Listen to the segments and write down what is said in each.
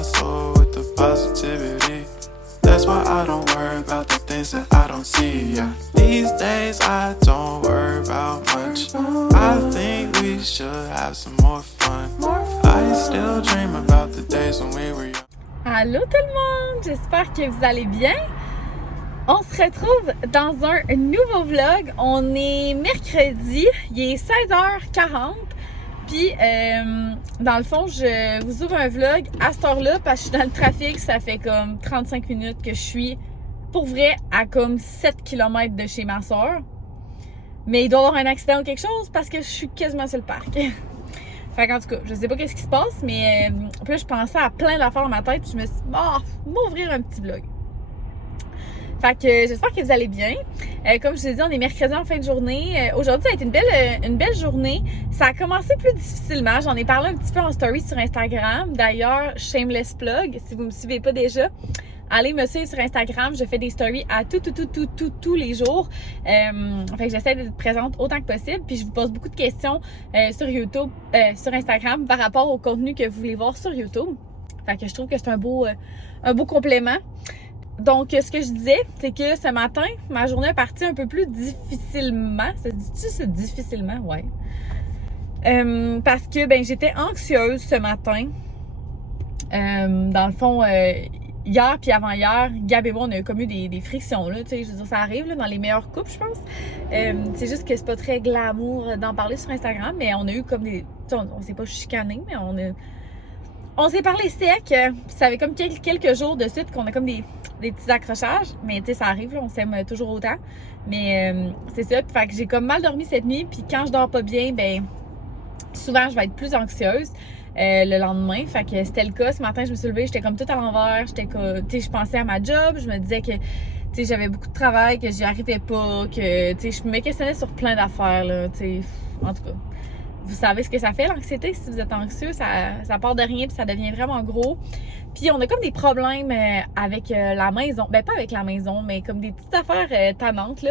my soul with the positivity. That's why I don't worry about the things that I don't see. Yeah. These days I don't worry about much. I think we should have some more fun. I still dream about the days when we were young. Allô tout le monde, j'espère que vous allez bien. On se retrouve dans un nouveau vlog. On est mercredi, il est 16h40. Puis, dans le fond, je vous ouvre un vlog à cette heure-là parce que je suis dans le trafic. Ça fait comme 35 minutes que je suis, pour vrai, à comme 7 km de chez ma soeur. Mais il doit y avoir un accident ou quelque chose parce que je suis quasiment sur le parc. Fait qu'en tout cas, je sais pas qu'est-ce qui se passe, mais puis là, je pensais à plein d'affaires dans ma tête. Puis je me suis dit, m'ouvrir un petit vlog. Fait que j'espère que vous allez bien. Comme je vous ai dit, on est mercredi en fin de journée. Aujourd'hui, ça a été une belle journée. Ça a commencé plus difficilement. J'en ai parlé un petit peu en story sur Instagram. D'ailleurs, shameless plug, si vous me suivez pas déjà, allez me suivre sur Instagram. Je fais des stories à tous les jours. Fait que j'essaie d'être présente autant que possible. Puis je vous pose beaucoup de questions sur YouTube, sur Instagram par rapport au contenu que vous voulez voir sur YouTube. Fait que je trouve que c'est un beau complément. Donc, ce que je disais, c'est que ce matin, ma journée est partie un peu plus difficilement. Ça se dit-tu, c'est difficilement? Ouais. Parce que, j'étais anxieuse ce matin. Dans le fond, hier puis avant-hier, Gab et moi, on a comme eu des frictions, là. Tu sais, je veux dire, ça arrive, là, dans les meilleurs couples, je pense. C'est juste que c'est pas très glamour d'en parler sur Instagram, mais on a eu comme des... On s'est pas chicané, mais on s'est parlé sec. Ça avait comme quelques jours de suite qu'on a comme des petits accrochages. Mais tu sais, ça arrive, là, on s'aime toujours autant. Mais c'est ça. Fait que j'ai comme mal dormi cette nuit. Puis quand je dors pas bien, souvent je vais être plus anxieuse le lendemain. Fait que c'était le cas. Ce matin, je me suis levée, j'étais comme tout à l'envers. Tu sais, je pensais à ma job. Je me disais que, tu sais, j'avais beaucoup de travail, que j'y arrivais pas, que, tu sais, je me questionnais sur plein d'affaires, là, tu sais. En tout cas. Vous savez ce que ça fait, l'anxiété. Si vous êtes anxieux, ça part de rien puis ça devient vraiment gros. Puis on a comme des problèmes avec la maison. Pas avec la maison, mais comme des petites affaires tannantes, là.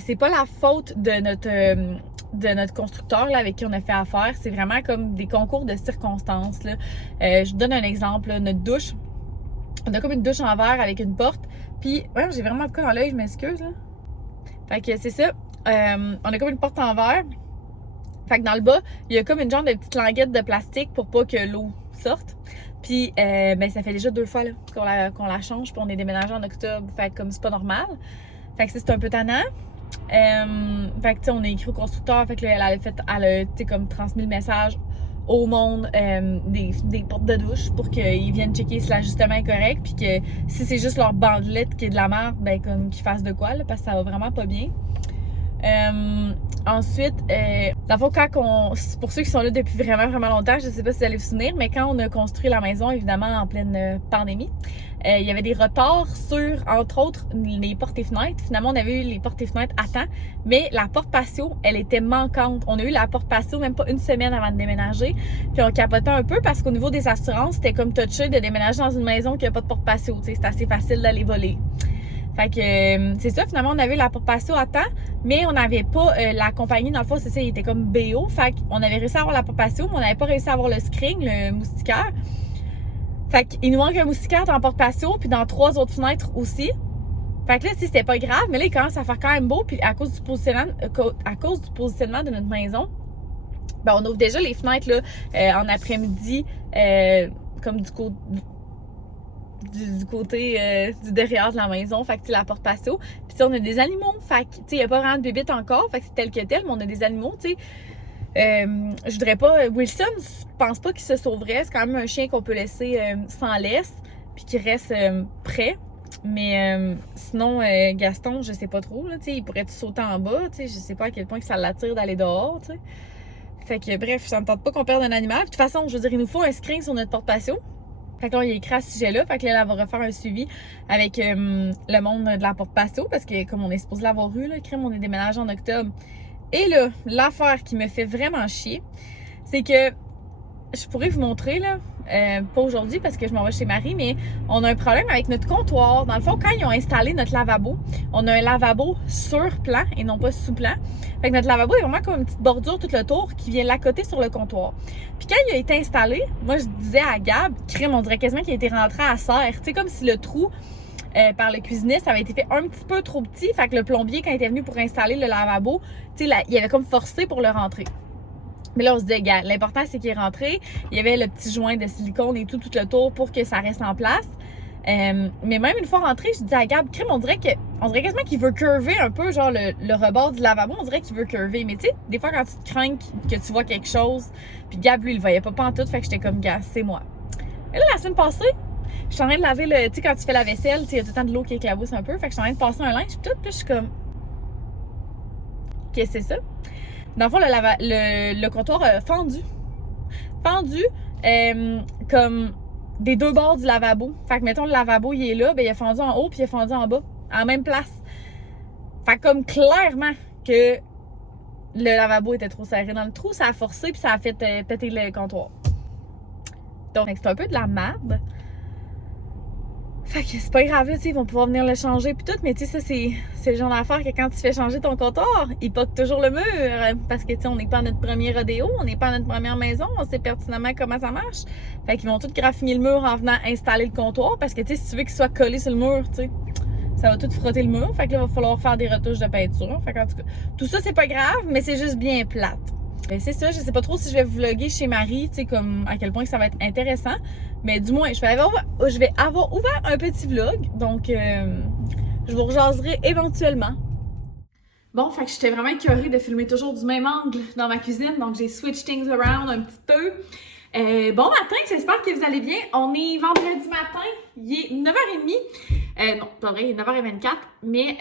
C'est pas la faute de notre constructeur là, avec qui on a fait affaire. C'est vraiment comme des concours de circonstances, là. Je vous donne un exemple, là. Notre douche. On a comme une douche en verre avec une porte. Puis, ouais, j'ai vraiment de quoi dans l'œil, je m'excuse, là. Fait que c'est ça. On a comme une porte en verre. Fait que dans le bas, il y a comme une genre de petite languette de plastique pour pas que l'eau sorte. Puis, ça fait déjà 2 fois là, qu'on la change. Puis on est déménagé en octobre. Fait que comme c'est pas normal. Fait que c'est un peu tannant. Fait que tu sais, on a écrit au constructeur. Fait que là, elle a tu sais, comme transmis le message au monde des portes de douche pour qu'ils viennent checker si l'ajustement est correct. Puis que si c'est juste leur bandelette qui est de la merde, comme qu'ils fassent de quoi, là, parce que ça va vraiment pas bien. Ensuite, dans le fond, pour ceux qui sont là depuis vraiment longtemps, je sais pas si vous allez vous souvenir, mais quand on a construit la maison, évidemment en pleine pandémie, il y avait des retards sur, entre autres, les portes et fenêtres. Finalement, on avait eu les portes et fenêtres à temps, mais la porte patio, elle était manquante. On a eu la porte patio même pas une semaine avant de déménager, puis on capotait un peu parce qu'au niveau des assurances, c'était comme touché de déménager dans une maison qui a pas de porte patio. Tu sais, c'est assez facile d'aller voler. Fait que c'est ça, finalement, on avait la porte patio à temps, mais on n'avait pas la compagnie, dans le fond, c'est ça, il était comme BO. Fait qu'on avait réussi à avoir la porte patio, mais on n'avait pas réussi à avoir le screen, le moustiquaire. Fait qu'il nous manque un moustiquaire dans la porte patio, puis dans 3 autres fenêtres aussi. Fait que là, c'était pas grave, mais là, il commence à faire quand même beau, puis à cause du positionnement de notre maison, on ouvre déjà les fenêtres là en après-midi, comme du côté du derrière de la maison, fait que la porte patio. Puis on a des animaux, fait que il n'y a pas vraiment de bébite encore, fait que c'est tel que tel, mais on a des animaux, tu sais. Je voudrais pas. Wilson, je pense pas qu'il se sauverait. C'est quand même un chien qu'on peut laisser sans laisse, puis qui reste prêt. Mais sinon, Gaston, je sais pas trop, là, tu sais, il pourrait sauter en bas, tu sais, je sais pas à quel point que ça l'attire d'aller dehors, tu sais. Fait que bref, ça me tente pas qu'on perde un animal. Puis, de toute façon, je veux dire, il nous faut un screen sur notre porte patio. Fait que là, il a écrit à ce sujet-là. Fait que là, elle va refaire un suivi avec le monde de la porte patio. Parce que comme on est supposé l'avoir eu, là, crème, on est déménagé en octobre. Et là, l'affaire qui me fait vraiment chier, c'est que je pourrais vous montrer, là, pas aujourd'hui parce que je m'en vais chez Marie, mais on a un problème avec notre comptoir. Dans le fond, quand ils ont installé notre lavabo, on a un lavabo sur plan et non pas sous plan. Fait que notre lavabo est vraiment comme une petite bordure tout le tour qui vient l'accoter sur le comptoir. Puis quand il a été installé, moi je disais à Gab, crème, on dirait quasiment qu'il a été rentré à serre. Tu sais, comme si le trou par le cuisiniste avait été fait un petit peu trop petit. Fait que le plombier, quand il était venu pour installer le lavabo, tu sais, il avait comme forcé pour le rentrer. Mais là, on se disait, gars, l'important, c'est qu'il est rentré. Il y avait le petit joint de silicone et tout le tour pour que ça reste en place. Mais même une fois rentré, je dis à Gab, crème, on dirait quasiment qu'il veut curver un peu, genre le rebord du lavabo, on dirait qu'il veut curver. Mais tu sais, des fois, quand tu te crains que tu vois quelque chose, puis Gab, lui, il le voyait pas en tout, fait que j'étais comme, gars, c'est moi. Et là, la semaine passée, je suis en train de laver tu sais, quand tu fais la vaisselle, tu sais, il y a tout le temps de l'eau qui éclabousse un peu, fait que je suis en train de passer un linge, puis tout, puis je suis comme, qu'est-ce que c'est ça? Dans le fond, le comptoir a fendu. Fendu comme des deux bords du lavabo. Fait que, mettons, le lavabo, il est là, ben il a fendu en haut puis il a fendu en bas, à la même place. Fait que, comme clairement que le lavabo était trop serré dans le trou, ça a forcé puis ça a fait péter le comptoir. Donc, c'est un peu de la merde. Fait que c'est pas grave, là, ils vont pouvoir venir le changer puis tout, mais tu sais, ça, c'est le genre d'affaire que quand tu fais changer ton comptoir, il poque toujours le mur, parce que, tu sais, on n'est pas à notre premier rodéo, on n'est pas à notre première maison, on sait pertinemment comment ça marche. Fait qu'ils vont tout graffiner le mur en venant installer le comptoir, parce que, tu sais, si tu veux qu'il soit collé sur le mur, tu sais, ça va tout frotter le mur, fait que là, il va falloir faire des retouches de peinture. Fait qu'en tout cas, tout ça, c'est pas grave, mais c'est juste bien plate. C'est ça, je sais pas trop si je vais vlogger chez Marie, tu sais, comme à quel point ça va être intéressant. Mais du moins, je vais avoir ouvert un petit vlog, donc je vous rejaserai éventuellement. Bon, fait que j'étais vraiment écœurée de filmer toujours du même angle dans ma cuisine, donc j'ai switch things around un petit peu. Bon matin, j'espère que vous allez bien. On est vendredi matin, il est 9h30. Non, pas vrai, il est 9h24, mais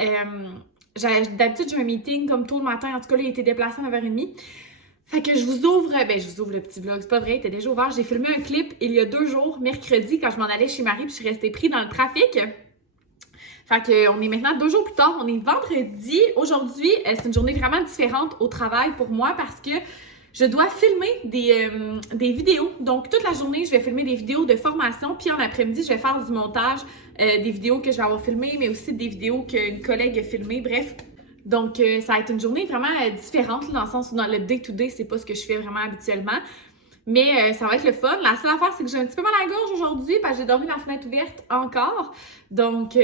d'habitude j'ai un meeting comme tôt le matin, en tout cas là il a été déplacé à 9h30. Fait que je vous ouvre le petit vlog, c'est pas vrai, il était déjà ouvert. J'ai filmé un clip il y a 2 jours, mercredi, quand je m'en allais chez Marie, puis je suis restée pris dans le trafic. Fait que on est maintenant 2 jours plus tard, on est vendredi. Aujourd'hui, c'est une journée vraiment différente au travail pour moi parce que je dois filmer des vidéos. Donc, toute la journée, je vais filmer des vidéos de formation, puis en après-midi, je vais faire du montage, des vidéos que je vais avoir filmées, mais aussi des vidéos qu'une collègue a filmées, bref. Donc, ça va être une journée vraiment différente, dans le sens où dans le day-to-day, c'est pas ce que je fais vraiment habituellement. Mais ça va être le fun. La seule affaire, c'est que j'ai un petit peu mal à la gorge aujourd'hui parce que j'ai dormi la fenêtre ouverte encore. Donc,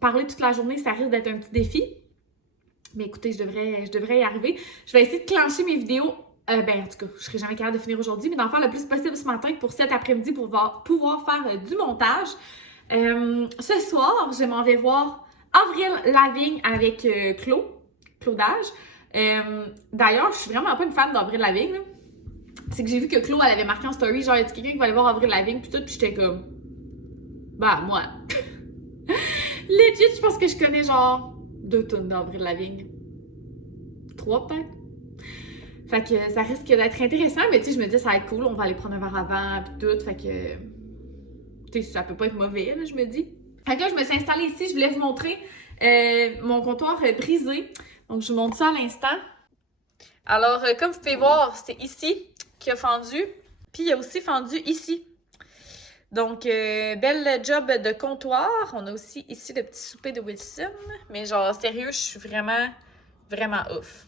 parler toute la journée, ça risque d'être un petit défi. Mais écoutez, je devrais y arriver. Je vais essayer de clencher mes vidéos. En tout cas, je serai jamais capable de finir aujourd'hui, mais d'en faire le plus possible ce matin pour cet après-midi pour pouvoir faire du montage. Ce soir, je m'en vais voir Avril Lavigne avec Claudage. D'ailleurs, je suis vraiment pas une fan d'Avril Lavigne, là. C'est que j'ai vu que Claude, elle avait marqué en story, genre, y a quelqu'un qui va aller voir Avril Lavigne, pis tout, pis j'étais comme, bah, moi. Legit, je pense que je connais genre 2 tonnes d'Avril Lavigne. 3 peut-être. Fait que ça risque d'être intéressant, mais tu sais, je me dis, ça va être cool, on va aller prendre un verre avant, pis tout, fait que, tu sais, ça peut pas être mauvais, là, je me dis. Fait que là, je me suis installée ici, je voulais vous montrer mon comptoir brisé. Donc, je vous montre ça à l'instant. Alors, comme vous pouvez voir, c'est ici qui a fendu. Puis, il a aussi fendu ici. Donc, belle job de comptoir. On a aussi ici le petit souper de Wilson. Mais genre, sérieux, je suis vraiment, vraiment off.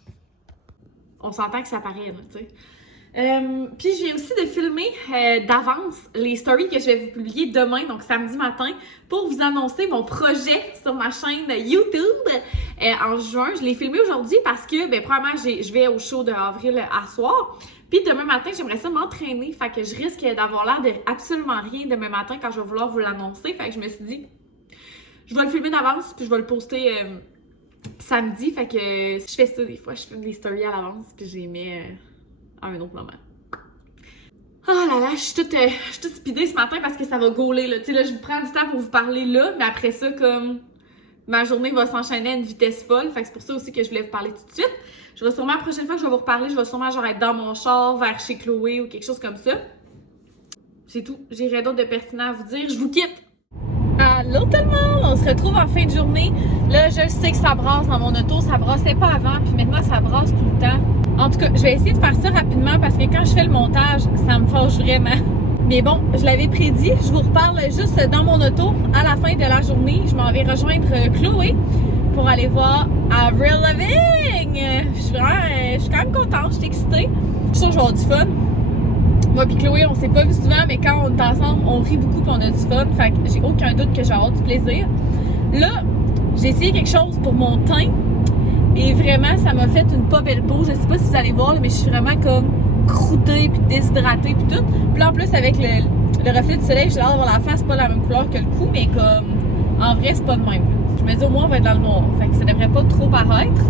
On s'entend que ça paraît, là, tu sais. Puis, je viens aussi de filmer d'avance les stories que je vais vous publier demain, donc samedi matin, pour vous annoncer mon projet sur ma chaîne YouTube en juin. Je l'ai filmé aujourd'hui parce que, probablement, je vais au show de avril à soir. Puis demain matin, j'aimerais ça m'entraîner. Fait que je risque d'avoir l'air de absolument rien demain matin quand je vais vouloir vous l'annoncer. Fait que je me suis dit, je vais le filmer d'avance, puis je vais le poster samedi. Fait que je fais ça des fois, je filme des stories à l'avance, puis je les mets à un autre moment. Oh là là, je suis toute speedée ce matin parce que ça va gauler, là. Tu sais, là, je vous prends du temps pour vous parler là, mais après ça, comme ma journée va s'enchaîner à une vitesse folle. Fait que c'est pour ça aussi que je voulais vous parler tout de suite. Je vais sûrement, la prochaine fois que je vais vous reparler, je vais sûrement genre être dans mon char, vers chez Chloé ou quelque chose comme ça. C'est tout. J'ai rien d'autre de pertinent à vous dire. Je vous quitte! Allô tout le monde! On se retrouve en fin de journée. Là, je sais que ça brasse dans mon auto. Ça brassait pas avant, puis maintenant, ça brasse tout le temps. En tout cas, je vais essayer de faire ça rapidement parce que quand je fais le montage, ça me fâche vraiment. Mais bon, je l'avais prédit, je vous reparle juste dans mon auto à la fin de la journée. Je m'en vais rejoindre Chloé pour aller voir Avril Lavigne. Je suis quand même contente, je suis excitée. Je suis sûre que je vais avoir du fun. Moi et Chloé, on s'est pas vu souvent, mais quand on est ensemble, on rit beaucoup et on a du fun. Fait que j'ai aucun doute que je vais avoir du plaisir. Là, j'ai essayé quelque chose pour mon teint. Et vraiment, ça m'a fait une pas belle peau. Je sais pas si vous allez voir, mais je suis vraiment comme croûtée puis déshydratée puis tout. Puis là, en plus, avec le reflet du soleil, j'ai l'air d'avoir la face pas la même couleur que le cou, mais comme en vrai, c'est pas de même. Je me dis au moins, on va être dans le noir. Fait que ça devrait pas trop paraître.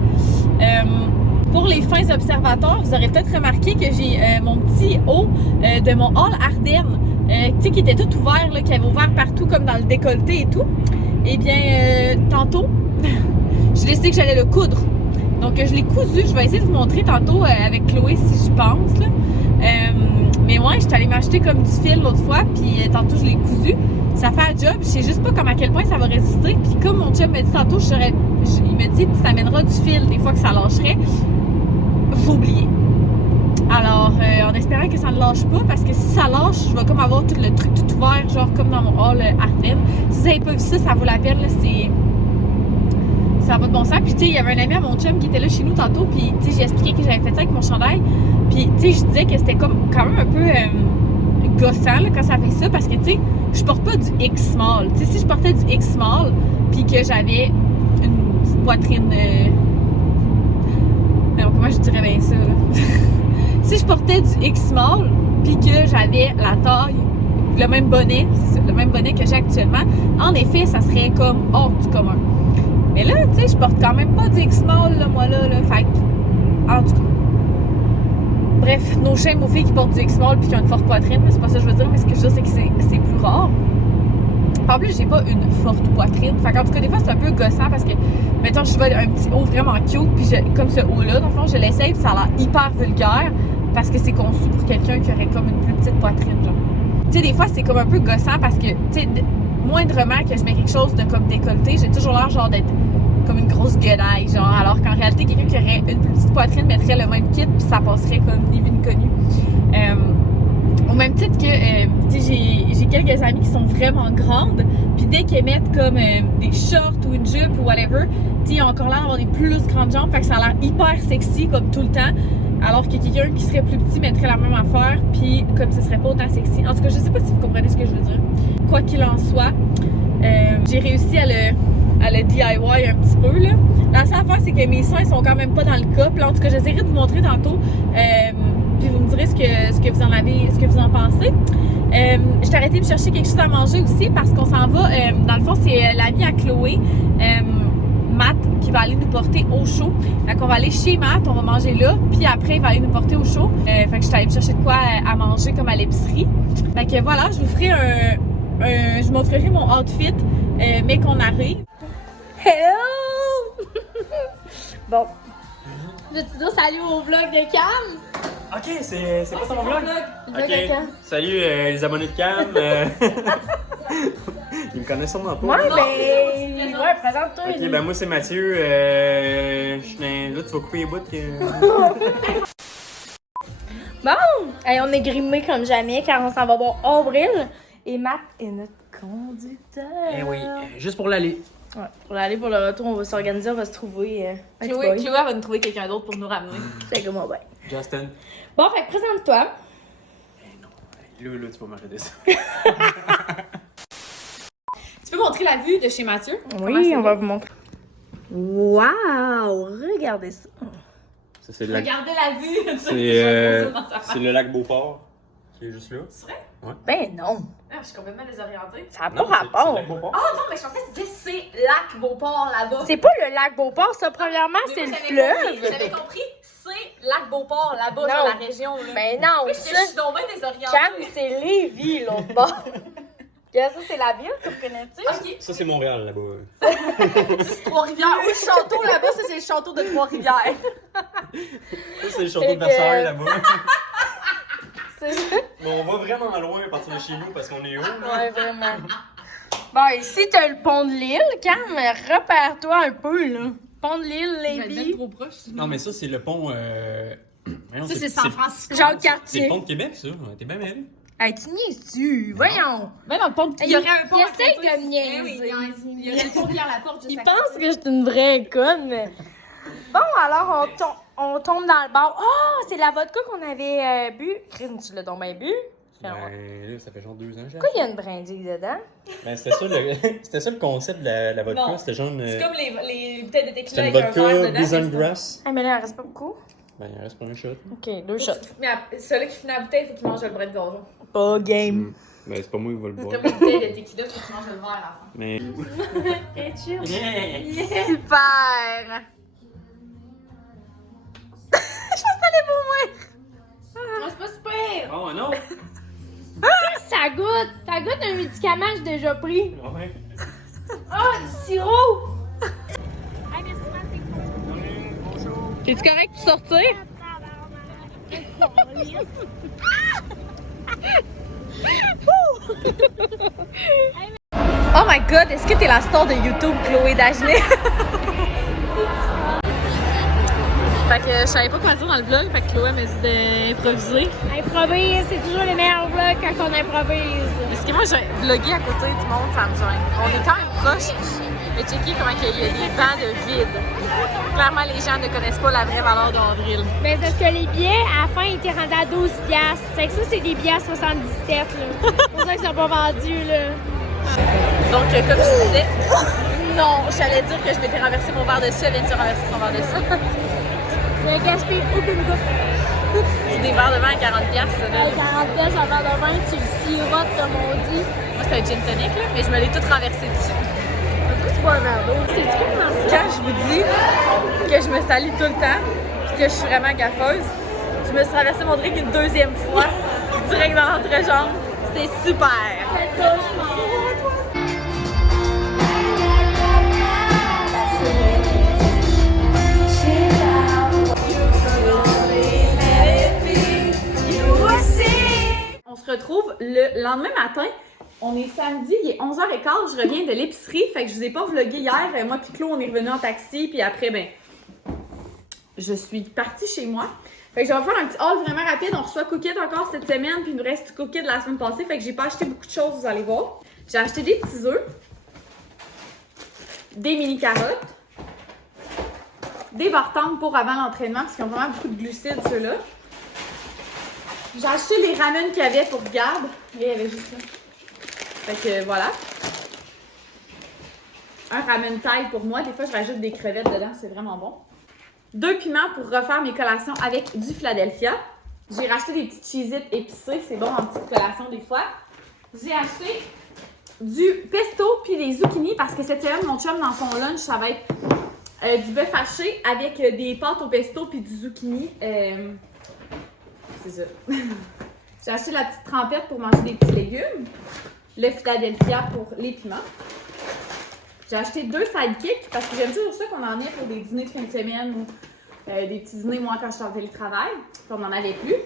Pour les fins observateurs, vous aurez peut-être remarqué que j'ai mon petit haut de mon hall Ardennes, tu sais, qui était tout ouvert, là, qui avait ouvert partout, comme dans le décolleté et tout. Eh bien, tantôt, j'ai décidé que j'allais le coudre. Donc, je l'ai cousu. Je vais essayer de vous montrer tantôt avec Chloé si je pense. Là. Mais ouais, j'étais allée m'acheter comme du fil l'autre fois, puis tantôt, je l'ai cousu. Ça fait un job. Je sais juste pas comme à quel point ça va résister. Puis comme mon chum m'a dit tantôt, il me dit que ça amènera du fil des fois que ça lâcherait. Faut oublier. Alors, en espérant que ça ne lâche pas, parce que si ça lâche, je vais comme avoir tout le truc tout ouvert, genre comme dans mon hall Ardennes. Si vous n'avez pas vu ça, ça vaut la peine. Là, ça n'a pas de bon sens. Puis, tu sais, il y avait un ami à mon chum qui était là chez nous tantôt, puis, tu sais, j'ai expliqué que j'avais fait ça avec mon chandail. Puis, tu sais, je disais que c'était comme quand même un peu gossant là, quand ça fait ça, parce que, tu sais, je porte pas du X-small. Tu sais, si je portais du X-small, puis que j'avais une petite poitrine. Alors, comment je dirais bien ça, là? Si je portais du X-small, puis que j'avais la taille, le même bonnet, c'est ça, le même bonnet que j'ai actuellement, en effet, ça serait comme hors du commun. Mais là, tu sais, je porte quand même pas du X-small, là, moi, là. Fait que, en tout cas. Bref, nos shame aux filles qui portent du X-small puis qui ont une forte poitrine, c'est pas ça que je veux dire, mais ce que je veux dire, c'est que c'est plus rare. En plus, j'ai pas une forte poitrine. Fait qu'en tout cas, des fois, c'est un peu gossant parce que, mettons, je veux un petit haut vraiment cute, puis comme ce haut-là, dans le fond, je l'essaye, puis ça a l'air hyper vulgaire parce que c'est conçu pour quelqu'un qui aurait comme une plus petite poitrine, genre. Tu sais, des fois, c'est comme un peu gossant parce que, tu sais, moindrement que je mets quelque chose de comme décolleté, j'ai toujours l'air, genre, d'être comme une grosse gueulaille, genre, alors qu'en réalité, quelqu'un qui aurait une plus petite poitrine mettrait le même kit, puis ça passerait comme ni vu ni connu. Au même titre que, tu sais, j'ai quelques amies qui sont vraiment grandes, puis dès qu'elles mettent comme des shorts ou une jupe ou whatever, tu sais, ils ont encore l'air d'avoir des plus grandes jambes, fait que ça a l'air hyper sexy comme tout le temps, alors que quelqu'un qui serait plus petit mettrait la même affaire, puis comme ce serait pas autant sexy. En tout cas, je sais pas si vous comprenez ce que je veux dire. Quoi qu'il en soit, j'ai réussi à le DIY un petit peu, là. La seule affaire, c'est que mes seins sont quand même pas dans le cas. Puis en tout cas, j'essaierai de vous montrer tantôt. Puis vous me direz ce que vous en pensez. Je t'ai arrêté de me chercher quelque chose à manger aussi parce qu'on s'en va. Dans le fond, c'est l'ami à Chloé, Matt, qui va aller nous porter au chaud. Fait qu'on va aller chez Matt, on va manger là. Puis après, il va aller nous porter au chaud. Fait que je suis allée me chercher de quoi à manger comme à l'épicerie. Fait que voilà, je vous ferai je vous montrerai mon outfit, mais qu'on arrive. Hello! Bon. Je vais te dire salut au vlog de Cam. Ok, c'est quoi ton vlog? Le vlog de Cam. Salut les abonnés de Cam. Ils me connaissent sûrement pas. Ouais, ben. Ouais, présente-toi. Ok, ben moi c'est Mathieu. Je suis dans. Là, tu vas couper les bouts que. Bon, hey, on est grimés comme jamais car on s'en va voir Avril et Matt est notre conducteur. Eh oui, juste pour l'aller. Ouais, pour l'aller, pour le retour, on va s'organiser, on va se trouver. Chloé va nous trouver quelqu'un d'autre pour nous ramener. C'est comme ouais. Justin. Bon, fait que présente-toi. Là, tu vas m'arrêter ça. Tu peux montrer la vue de chez Mathieu? Oui, on va vous montrer. Waouh, regardez ça. Ça, c'est le lac. Regardez la vue! C'est le lac Beauport qui est juste là. C'est vrai? Ouais. Ben non, Ah, je suis complètement désorientée. ça n'a pas Non, c'est le rapport. lac Beauport. Ah non, mais je pensais que tu disais c'est lac Beauport là-bas. C'est pas le lac Beauport, ça, premièrement, Mais c'est moi, le J'avais fleuve. compris, c'est lac Beauport là-bas, Non. dans la région. Là. Ben non, Oui, ça, je suis donc bien désorientée. Cam, c'est Lévis, l'autre bord. Ça, c'est la ville, tu connais-tu? Ok, Ça, c'est Montréal là-bas. c'est Trois-Rivières. Oui, le château là-bas, ça c'est le château de Trois-Rivières. Ça, c'est le château Fait de que- Versailles là-bas. C'est Bon, on va vraiment loin à partir de chez nous parce qu'on est haut. Là. Ouais, vraiment. Bon, ici, t'as le pont de l'île, Cam, repère-toi un peu, là. Pont de l'île, Je vais le mettre Lévis. trop proche. Non, mais ça, c'est le pont Mais non, Ça, c'est San Francisco. Genre C'est quartier. le pont de Québec, ça. T'es bien mêlé. Hey, tu niaises-tu? Voyons. Ben, dans le pont de... Il y aurait un pont à essaye côté de aussi. me niaiser. Il y aurait le pont Pierre-Laporte juste Il à pense côté. que je suis une vraie conne, mais... Bon, alors, on tombe dans le bar. Oh, c'est la vodka qu'on avait bu. Crime, tu l'as donc bien bu? Ben, là, ça fait genre 2 ans, j'ai Pourquoi il y a une brindille dedans? Ben, c'était ça le concept de la vodka. Non. C'était genre C'est comme les bouteilles de tequila c'était une avec un verre vodka dedans. Bison c'est ça. Grass. Ah, mais là, il en reste pas beaucoup. Ben, il reste pas un shot. OK, 2 shots. Mais celui qui finit la bouteille, il faut qu'il mange le brin de gazon. Pas game. Ben, c'est pas moi qui va le C'est boire. comme une bouteille de tequila, il faut que tu manges le verre à la fin. Mais. Et chill. Yeah! Super! Je pense que t'allais pour moi. Non, c'est pas super! Oh non! Ça goûte! Ça goûte un médicament que j'ai déjà pris. Ouais. Ah, du sirop! Es-tu correct pour sortir? Oh my god, est-ce que t'es la star de YouTube, Chloé Dagenet? Fait que je savais pas quoi dire dans le vlog, fait que Chloé m'a dit d'improviser. Improvise, c'est toujours les meilleurs vlogs quand on improvise. Parce que moi, j'ai vlogué à côté du monde, ça me gêne. On est quand même proche, mais checker comment il y a des bancs de vide. Clairement, les gens ne connaissent pas la vraie valeur d'Avril. Mais parce que les billets, à la fin, ils étaient rendus à 12$. C'est que ça, c'est des billets à 77$. Là. C'est pour ça qu'ils sont pas vendus, là. Donc, comme je disais, non, j'allais dire que je m'étais renversé mon verre de ça, elle vient de se renverser son verre de ça. J'ai gaspillé aucune goutte. C'est des verres de vin à 40$, ça. Là. 40$, un verre de vin, tu le sirotes, comme on dit. Moi, c'est un gin tonic, là, mais je me l'ai tout renversé dessus. Pourquoi tu bois un verre d'eau? C'est-tu comment ça? Quand je vous dis que je me salis tout le temps, puis que je suis vraiment gaffeuse, je me suis renversé mon drink une deuxième fois, direct dans l'entrejambe. C'est super! Quel cauchemar! On se retrouve le lendemain matin. On est samedi, il est 11h15, je reviens de l'épicerie, fait que je vous ai pas vlogué hier. Moi puis Claude, on est revenus en taxi, puis après, ben, je suis partie chez moi. Fait que je vais faire un petit haul vraiment rapide. On reçoit Cookit encore cette semaine, puis il nous reste du Cookit de la semaine passée, fait que j'ai pas acheté beaucoup de choses, vous allez voir. J'ai acheté des petits œufs, des mini carottes, des bartendes pour avant l'entraînement, parce qu'ils ont vraiment beaucoup de glucides, ceux-là. J'ai acheté les ramen qu'il y avait pour Gab. Il y avait juste ça. Fait que voilà. Un ramen taille pour moi. Des fois, je rajoute des crevettes dedans. C'est vraiment bon. 2 piments pour refaire mes collations avec du Philadelphia. J'ai racheté des petites cheez-it épicées. C'est bon en petite collation des fois. J'ai acheté du pesto puis des zucchini parce que cette semaine, mon chum, dans son lunch, ça va être du bœuf haché avec des pâtes au pesto puis du zucchini. C'est ça. J'ai acheté la petite trempette pour manger des petits légumes. Le Philadelphia pour les piments. J'ai acheté 2 sidekicks parce que j'aime toujours ça qu'on en ait pour des dîners de fin de semaine ou des petits dîners, moi, quand je suis en télétravail. Puis on n'en avait plus.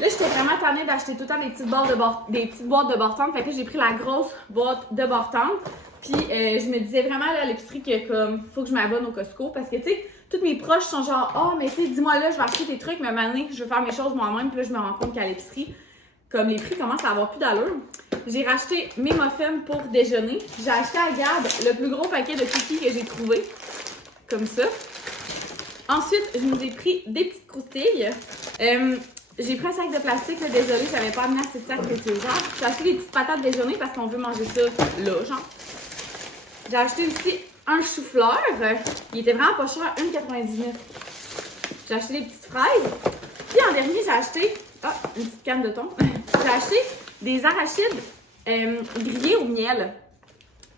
Là, j'étais vraiment tannée d'acheter tout le temps des petites boîtes de Bartende. Fait que là, j'ai pris la grosse boîte de Bartende. Puis je me disais vraiment là, à l'épicerie que comme faut que je m'abonne au Costco parce que tu sais, tous mes proches sont genre oh mais tu sais, dis-moi là, je vais acheter tes trucs, mais maintenant je veux faire mes choses moi-même. Puis là, je me rends compte qu'à l'épicerie, comme les prix commencent à avoir plus d'allure. J'ai racheté mes muffins pour déjeuner. J'ai acheté à Gab le plus gros paquet de cookies que j'ai trouvé. Comme ça. Ensuite, je nous ai pris des petites croustilles. J'ai pris un sac de plastique, là, désolée, j'avais pas amené assez de sacs réutilisables. J'ai acheté des petites patates déjeuner parce qu'on veut manger ça là, genre. J'ai acheté aussi un chou-fleur. Il était vraiment pas cher, 1,99$. J'ai acheté des petites fraises. Puis en dernier, j'ai acheté une petite canne de thon. J'ai acheté des arachides grillés au miel.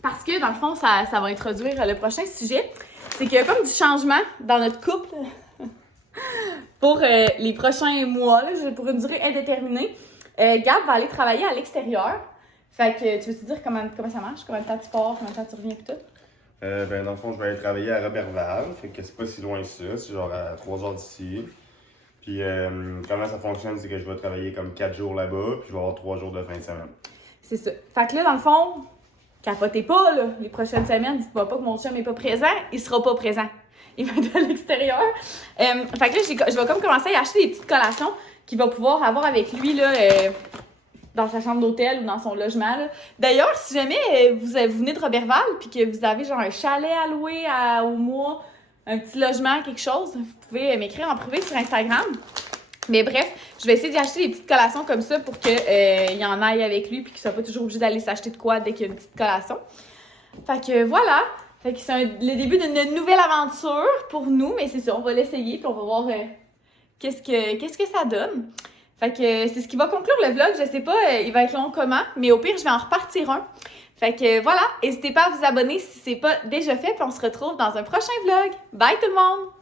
Parce que dans le fond, ça va introduire le prochain sujet. C'est qu'il y a comme du changement dans notre couple pour les prochains mois, là, pour une durée indéterminée. Gab va aller travailler à l'extérieur. Fait que tu veux te dire comment ça marche? Combien de temps tu pars? Combien de temps tu reviens? Puis tout? Ben, dans le fond, je vais aller travailler à Robertval. Fait que c'est pas si loin que ça. C'est genre à 3 heures d'ici. Puis comment ça fonctionne, c'est que je vais travailler comme 4 jours là-bas. Puis je vais avoir 3 jours de fin de semaine. C'est ça. Fait que là, dans le fond, capotez pas, là, les prochaines semaines, dites-moi pas que mon chum est pas présent. Il sera pas présent. il va être à l'extérieur. Fait que là, je vais comme commencer à acheter des petites collations qu'il va pouvoir avoir avec lui, là, dans sa chambre d'hôtel ou dans son logement, là. D'ailleurs, si jamais vous venez de Roberval puis que vous avez genre un chalet à louer au mois, un petit logement, quelque chose, vous pouvez m'écrire en privé sur Instagram. Mais bref, je vais essayer d'y acheter des petites collations comme ça pour qu'il y en aille avec lui puis qu'il soit pas toujours obligé d'aller s'acheter de quoi dès qu'il y a une petite collation. Fait que voilà. Fait que c'est le début d'une nouvelle aventure pour nous, mais c'est ça, on va l'essayer puis on va voir qu'est-ce que ça donne. Fait que c'est ce qui va conclure le vlog. Je sais pas, il va être long comment, mais au pire, je vais en repartir un. Fait que voilà, n'hésitez pas à vous abonner si c'est pas déjà fait puis on se retrouve dans un prochain vlog. Bye tout le monde!